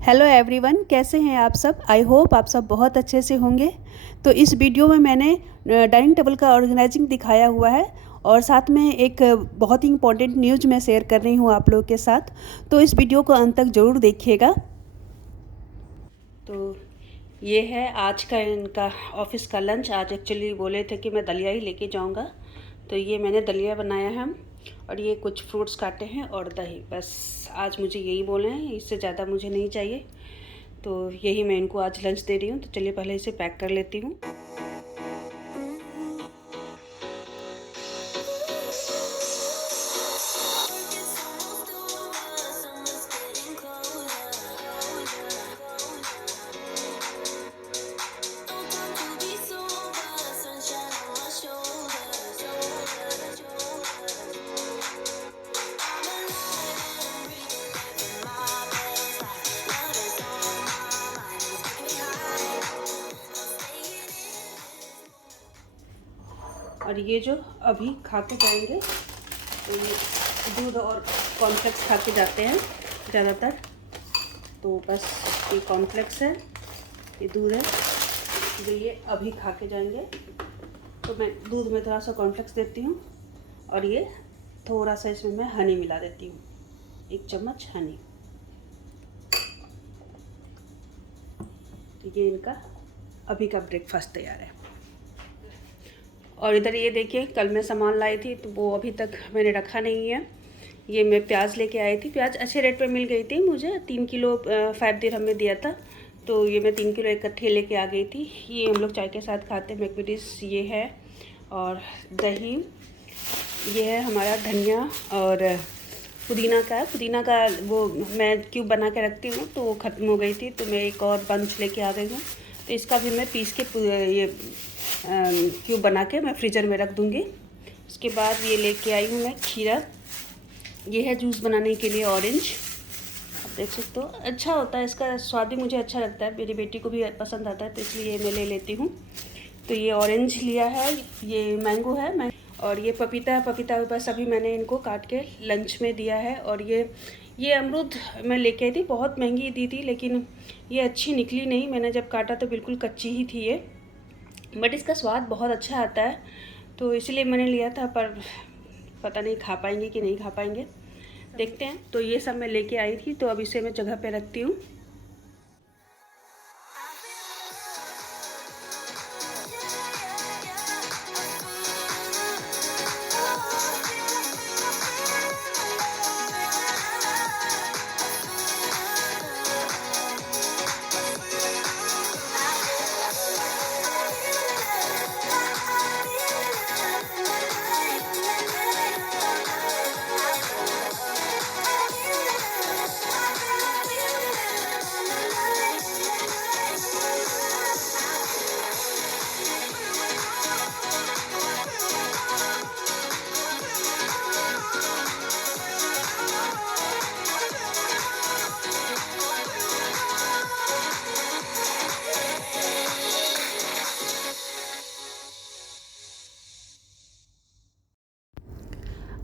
Hello everyone, कैसे हैं आप सब। आई होप आप सब बहुत अच्छे से होंगे। तो इस वीडियो में मैंने डाइनिंग टेबल का ऑर्गेनाइजिंग दिखाया हुआ है और साथ में एक बहुत ही इंपॉर्टेंट न्यूज़ मैं शेयर कर रही हूँ आप लोगों के साथ। तो इस वीडियो को अंत तक ज़रूर देखिएगा। तो ये है आज का इनका ऑफिस का लंच। आज एक्चुअली बोले थे कि मैं दलिया ही लेके जाऊँगा, तो ये मैंने दलिया बनाया है और ये कुछ फ्रूट्स काटे हैं और दही। बस आज मुझे यही बोले हैं, इससे ज़्यादा मुझे नहीं चाहिए। तो यही मैं इनको आज लंच दे रही हूँ। तो चलिए पहले इसे पैक कर लेती हूँ। और ये जो अभी खा के जाएंगे तो ये दूध और कॉर्नफ्लेक्स खा के जाते हैं ज़्यादातर। तो बस ये कॉर्नफ्लेक्स है, ये दूध है, जो ये अभी खा के जाएंगे। तो मैं दूध में थोड़ा सा कॉर्नफ्लेक्स देती हूँ और ये थोड़ा सा इसमें मैं हनी मिला देती हूँ, 1 चम्मच हनी। तो ये इनका अभी का ब्रेकफास्ट तैयार है। और इधर ये देखिए, कल मैं सामान लाई थी तो वो अभी तक मैंने रखा नहीं है। ये मैं प्याज लेके आई थी। प्याज अच्छे रेट पे मिल गई थी मुझे, 3 किलो 5 दिरहम में दिया था। तो ये मैं 3 किलो इकट्ठे लेके आ गई थी। ये हम लोग चाय के साथ खाते हैं, मैकविटीज ये है। और दही ये है हमारा, धनिया और पुदीना का वो मैं क्यूब बना के रखती हूँ, तो वो ख़त्म हो गई थी तो मैं एक और बंच लेके आ गई हूँ। तो इसका भी मैं पीस के ये क्यूब बना के मैं फ्रीज़र में रख दूँगी। उसके बाद ये लेके आई हूँ मैं खीरा। ये है जूस बनाने के लिए ऑरेंज। आप देख सकते हो, अच्छा होता है, इसका स्वाद भी मुझे अच्छा लगता है, मेरी बेटी को भी पसंद आता है, तो इसलिए मैं ले लेती हूँ। तो ये ऑरेंज लिया है, ये मैंगो है, और ये पपीता है। पपीता बस अभी मैंने इनको काट के लंच में दिया है। और ये अमरूद मैं लेके आई थी, बहुत महंगी दी थी, लेकिन ये अच्छी निकली नहीं। मैंने जब काटा तो बिल्कुल कच्ची ही थी ये, बट इसका स्वाद बहुत अच्छा आता है, तो इसलिए मैंने लिया था। पर पता नहीं खा पाएंगे कि नहीं खा पाएंगे, देखते हैं। तो ये सब मैं लेके आई थी, तो अब इसे मैं जगह पे रखती हूँ।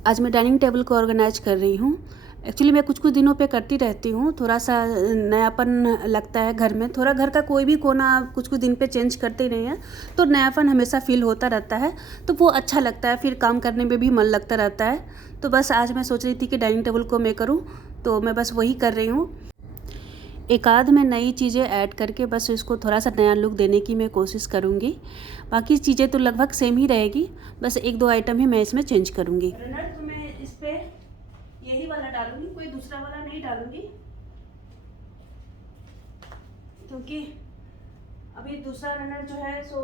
आज मैं डाइनिंग टेबल को ऑर्गेनाइज कर रही हूँ। एक्चुअली मैं कुछ दिनों पे करती रहती हूँ, थोड़ा सा नयापन लगता है घर में। थोड़ा घर का कोई भी कोना कुछ दिन पे चेंज करते ही नहीं है, तो नयापन हमेशा फील होता रहता है, तो वो अच्छा लगता है, फिर काम करने में भी मन लगता रहता है। तो बस आज मैं सोच रही थी कि डाइनिंग टेबल को मैं करूँ, तो मैं बस वही कर रही हूँ। एक आध में नई चीज़ें ऐड करके बस इसको थोड़ा सा नया लुक देने की मैं कोशिश करूँगी। बाकी चीज़ें तो लगभग सेम ही रहेगी, बस 1-2 आइटम ही मैं इसमें चेंज करूँगी। रनर तो मैं इस पे यही वाला डालूँगी, कोई दूसरा वाला नहीं डालूँगी, क्योंकि अभी दूसरा रनर जो है सो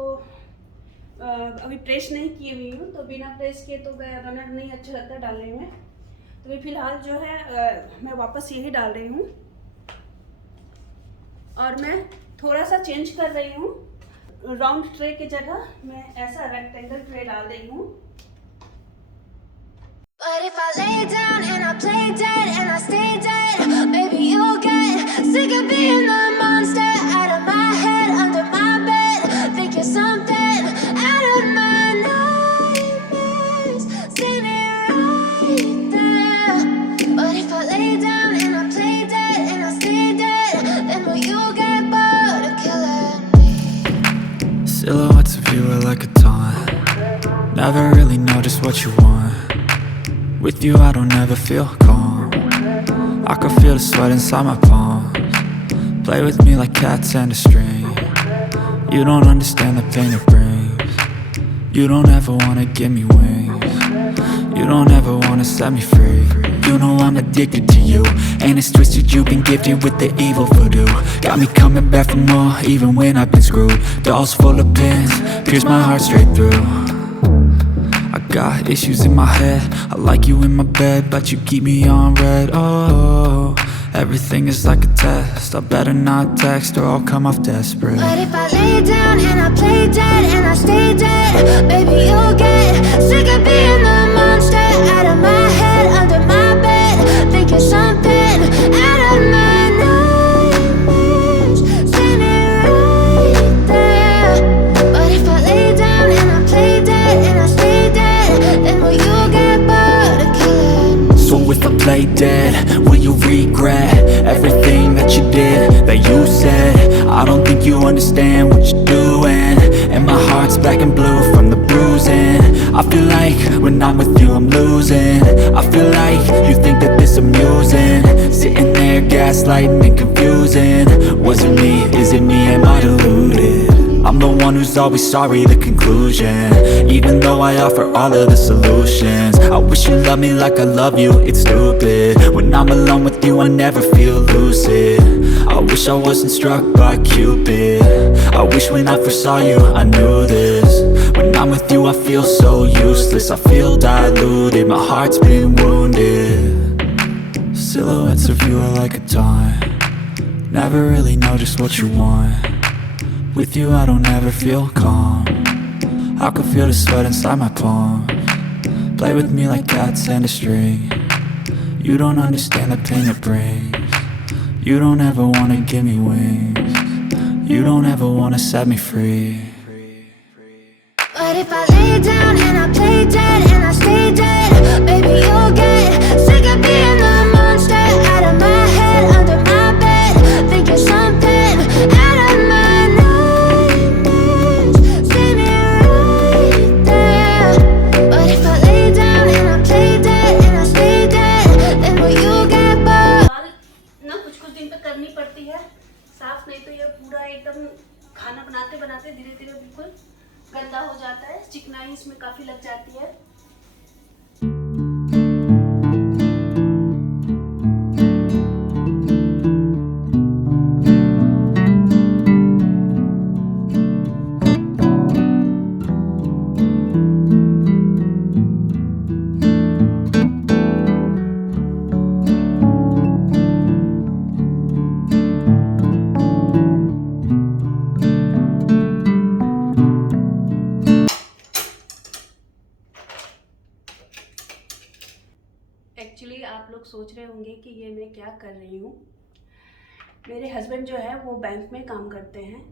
अभी प्रेस नहीं किए हुई हूँ, तो बिना प्रेस किए तो रनर नहीं अच्छा लगता डालने में। तो फिलहाल जो है मैं वापस यही डाल रही हूँ। और मैं थोड़ा सा चेंज कर रही हूँ, राउंड ट्रे की जगह मैं ऐसा रेक्टेंगल ट्रे डाल रही हूँ। But if I lay down and I play dead and I stay dead, maybe you'll get sick of being the monster out of my head, under my bed. Think you're something out of my nightmares, standing right there. But if I lay down and I play dead and I stay dead, Never really know just what you want. With you I don't ever feel calm. I can feel the sweat inside my palms. Play with me like cats and a string. You don't understand the pain it brings. You don't ever wanna give me wings. You don't ever wanna set me free. You know I'm addicted to you, and it's twisted, you've been gifted with the evil voodoo. Got me coming back for more, even when I've been screwed. Dolls full of pins, pierce my heart straight through. I got issues in my head, I like you in my bed, but you keep me on red. Oh, everything is like a test, I better not text or I'll come off desperate. But if I lay down and I play dead and I stay dead, baby you'll get sick of being the monster out of my head, under my bed, thinking something out of my nightmares, standing right there. But if I lay down and I play dead and I stay dead, then will you get bored of killing? So if I play dead, will you regret everything that you did, that you said? I don't think you understand what you're doing, and my heart's black and blue from the bruising. I feel like when I'm with you I'm losing. I feel like you think that this amusing, sitting there gaslighting and confusing. Was it me? Is it me? Am I deluded? I'm the one who's always sorry, the conclusion, even though I offer all of the solutions. I wish you loved me like I love you, it's stupid. When I'm alone with you I never feel lucid. I wish I wasn't struck by Cupid. I wish when I first saw you I knew this. When I'm with you I feel so useless, I feel diluted, my heart's been wounded. Silhouettes of you are like a taunt. Never really know just what you want. With you I don't ever feel calm. I can feel the sweat inside my palms. Play with me like cats and a string. You don't understand the pain it brings. You don't ever wanna give me wings. You don't ever wanna set me free. But if I lay down and I play dead and I stay dead, baby you'll get sick of being the monster out of my head, under my bed, thinking something out of my nightmares, standing right there. But if I lay down and I play dead and I stay dead, then will you get bored? ना कुछ कुछ दिन पे करनी पड़ती है साफ, नहीं तो ये पूरा एकदम खाना बनाते बनाते धीरे धीरे बिल्कुल गंदा हो जाता है, चिकनाई इसमें काफ़ी लग जाती है। एक्चुअली आप लोग सोच रहे होंगे कि ये मैं क्या कर रही हूँ। मेरे हस्बैंड जो है वो बैंक में काम करते हैं,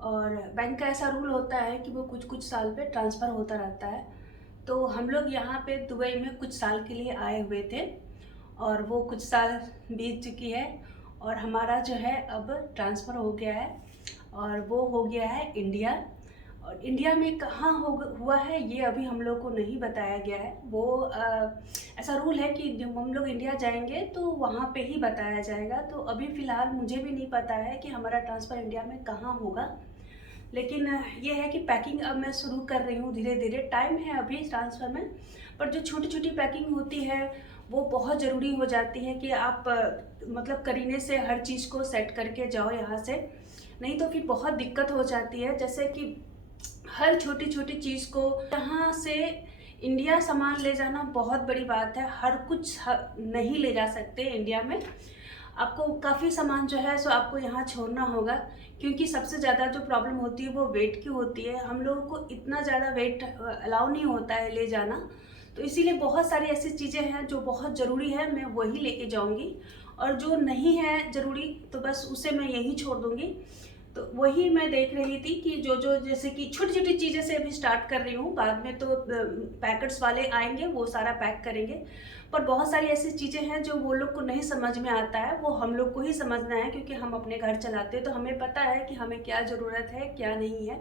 और बैंक का ऐसा रूल होता है कि वो कुछ कुछ साल पे ट्रांसफ़र होता रहता है। तो हम लोग यहाँ पे दुबई में कुछ साल के लिए आए हुए थे, और वो कुछ साल बीत चुकी है, और हमारा जो है अब ट्रांसफ़र हो गया है, और वो हो गया है इंडिया। और इंडिया में कहाँ हुआ है ये अभी हम लोग को नहीं बताया गया है। वो ऐसा रूल है कि जब हम लोग इंडिया जाएंगे तो वहाँ पे ही बताया जाएगा। तो अभी फ़िलहाल मुझे भी नहीं पता है कि हमारा ट्रांसफ़र इंडिया में कहाँ होगा, लेकिन ये है कि पैकिंग अब मैं शुरू कर रही हूँ धीरे धीरे। टाइम है अभी ट्रांसफ़र में, पर जो छोटी छोटी पैकिंग होती है वो बहुत ज़रूरी हो जाती है कि आप मतलब करीने से हर चीज़ को सेट करके जाओ यहाँ से, नहीं तो फिर बहुत दिक्कत हो जाती है। जैसे कि हर छोटी छोटी चीज़ को यहाँ से इंडिया सामान ले जाना बहुत बड़ी बात है। हर कुछ नहीं ले जा सकते इंडिया में, आपको काफ़ी सामान जो है सो आपको यहाँ छोड़ना होगा, क्योंकि सबसे ज़्यादा जो प्रॉब्लम होती है वो वेट की होती है। हम लोगों को इतना ज़्यादा वेट अलाउ नहीं होता है ले जाना, तो इसीलिए बहुत सारी ऐसी चीज़ें हैं जो बहुत ज़रूरी है मैं वही लेके जाऊँगी, और जो नहीं है ज़रूरी तो बस उसे मैं यहीं छोड़ दूँगी। तो वही मैं देख रही थी कि जो जो जैसे कि छोटी छोटी चीज़ें से अभी स्टार्ट कर रही हूँ, बाद में तो पैकेट्स वाले आएंगे वो सारा पैक करेंगे। पर बहुत सारी ऐसी चीज़ें हैं जो वो लोग को नहीं समझ में आता है, वो हम लोग को ही समझना है, क्योंकि हम अपने घर चलाते हैं तो हमें पता है कि हमें क्या ज़रूरत है क्या नहीं है।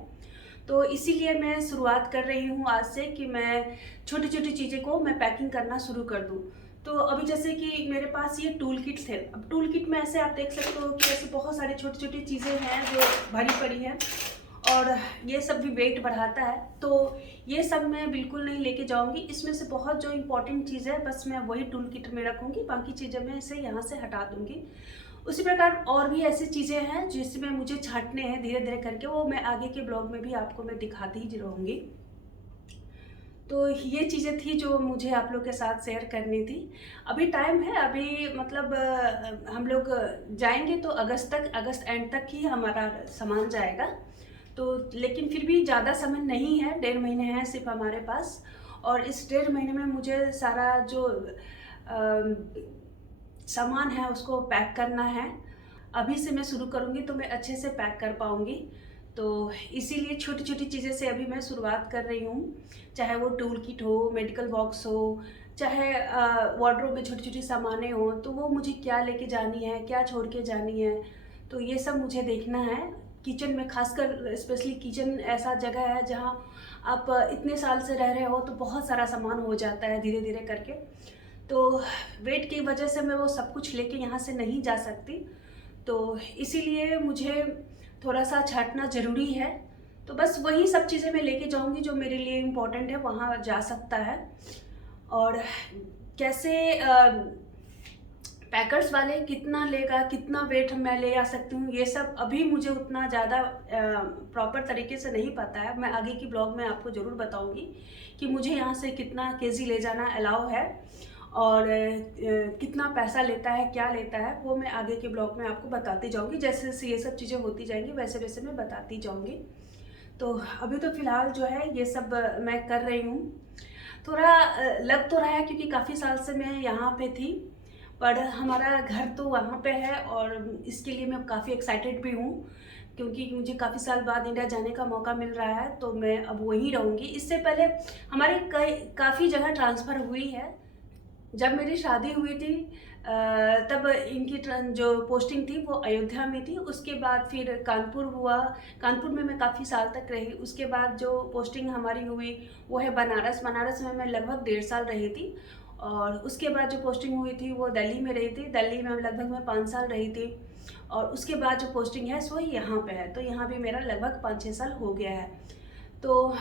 तो इसीलिए मैं शुरुआत कर रही हूँ आज से कि मैं छोटी छोटी चीज़ें को मैं पैकिंग करना शुरू कर दूँ। तो अभी जैसे कि मेरे पास ये टूल किट थे, अब टूल किट में ऐसे आप देख सकते हो कि ऐसे बहुत सारी छोटी छोटी चीज़ें हैं जो भरी पड़ी हैं और ये सब भी वेट बढ़ाता है, तो ये सब मैं बिल्कुल नहीं लेके जाऊंगी। इसमें से बहुत जो इम्पोर्टेंट चीज़ है बस मैं वही टूल किट में रखूँगी, बाकी चीज़ें मैं इसे यहाँ से हटा दूँगी। उसी प्रकार और भी ऐसी चीज़ें हैं जिसमें मुझे छांटने हैं धीरे धीरे करके, वो मैं आगे के ब्लॉग में भी आपको मैं दिखाती ही रहूँगी। तो ये चीज़ें थी जो मुझे आप लोग के साथ शेयर करनी थी। अभी टाइम है, अभी मतलब हम लोग जाएंगे तो अगस्त एंड तक ही हमारा सामान जाएगा। तो लेकिन फिर भी ज़्यादा समय नहीं है, 1.5 महीने हैं सिर्फ हमारे पास, और इस 1.5 महीने में मुझे सारा जो सामान है उसको पैक करना है। अभी से मैं शुरू करूँगी तो मैं अच्छे से पैक कर पाऊँगी, तो इसीलिए छोटी छोटी चीज़ें से अभी मैं शुरुआत कर रही हूँ। चाहे वो टूल किट हो, मेडिकल बॉक्स हो, चाहे वार्डरोब में छोटी छोटी सामानें हो, तो वो मुझे क्या लेके जानी है, क्या छोड़ के जानी है, तो ये सब मुझे देखना है। किचन में खासकर स्पेशली किचन ऐसा जगह है जहाँ आप इतने साल से रह रहे हो तो बहुत सारा सामान हो जाता है धीरे धीरे करके, तो वेट की वजह से मैं वो सब कुछ लेके यहाँ से नहीं जा सकती, तो इसीलिए मुझे थोड़ा सा छांटना ज़रूरी है। तो बस वही सब चीज़ें मैं लेके जाऊँगी जो मेरे लिए इम्पोर्टेंट है, वहाँ जा सकता है। और कैसे पैकर्स वाले कितना लेगा, कितना वेट मैं ले आ सकती हूँ, ये सब अभी मुझे उतना ज़्यादा प्रॉपर तरीके से नहीं पता है। मैं आगे की ब्लॉग में आपको ज़रूर बताऊँगी कि मुझे यहाँ से कितना केजी ले जाना अलाउ है और कितना पैसा लेता है, क्या लेता है, वो मैं आगे के ब्लॉग में आपको बताती जाऊँगी। जैसे जैसे ये सब चीज़ें होती जाएंगी वैसे वैसे मैं बताती जाऊँगी। तो अभी तो फ़िलहाल जो है ये सब मैं कर रही हूँ। थोड़ा लग तो रहा है क्योंकि काफ़ी साल से मैं यहाँ पे थी, पर हमारा घर तो वहाँ पे है और इसके लिए मैं काफ़ी एक्साइटेड भी हूँ क्योंकि मुझे काफ़ी साल बाद इंडिया जाने का मौका मिल रहा है, तो मैं अब वहीं रहूँगी। इससे पहले हमारे काफ़ी जगह ट्रांसफ़र हुई है। जब मेरी शादी हुई थी तब इनकी जो पोस्टिंग थी वो अयोध्या में थी, उसके बाद फिर कानपुर हुआ, कानपुर में मैं काफ़ी साल तक रही। उसके बाद जो पोस्टिंग हमारी हुई वो है बनारस में मैं लगभग 1.5 साल रही थी, और उसके बाद जो पोस्टिंग हुई थी वो दिल्ली में रही थी, दिल्ली में लगभग मैं 5 साल रही थी, और उसके बाद जो पोस्टिंग है सो यहाँ पे है, तो यहाँ भी मेरा लगभग 5-6 साल हो गया है। तो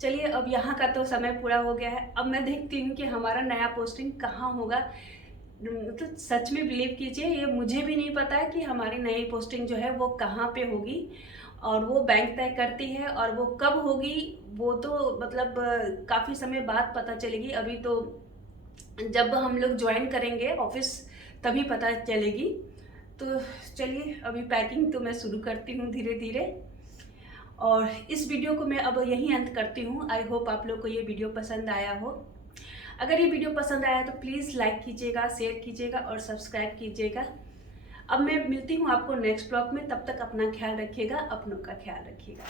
चलिए अब यहाँ का तो समय पूरा हो गया है, अब मैं देखती हूँ कि हमारा नया पोस्टिंग कहाँ होगा। मतलब सच में बिलीव कीजिए, ये मुझे भी नहीं पता है कि हमारी नई पोस्टिंग जो है वो कहाँ पे होगी, और वो बैंक तय करती है, और वो कब होगी वो तो मतलब काफ़ी समय बाद पता चलेगी। अभी तो जब हम लोग ज्वाइन करेंगे ऑफिस तभी पता चलेगी। तो चलिए अभी पैकिंग तो मैं शुरू करती हूँ धीरे धीरे, और इस वीडियो को मैं अब यहीं अंत करती हूँ। आई होप आप लोग को ये वीडियो पसंद आया हो। अगर ये वीडियो पसंद आया तो प्लीज़ लाइक कीजिएगा, शेयर कीजिएगा और सब्सक्राइब कीजिएगा। अब मैं मिलती हूँ आपको नेक्स्ट ब्लॉग में, तब तक अपना ख्याल रखिएगा, अपनों का ख्याल रखिएगा।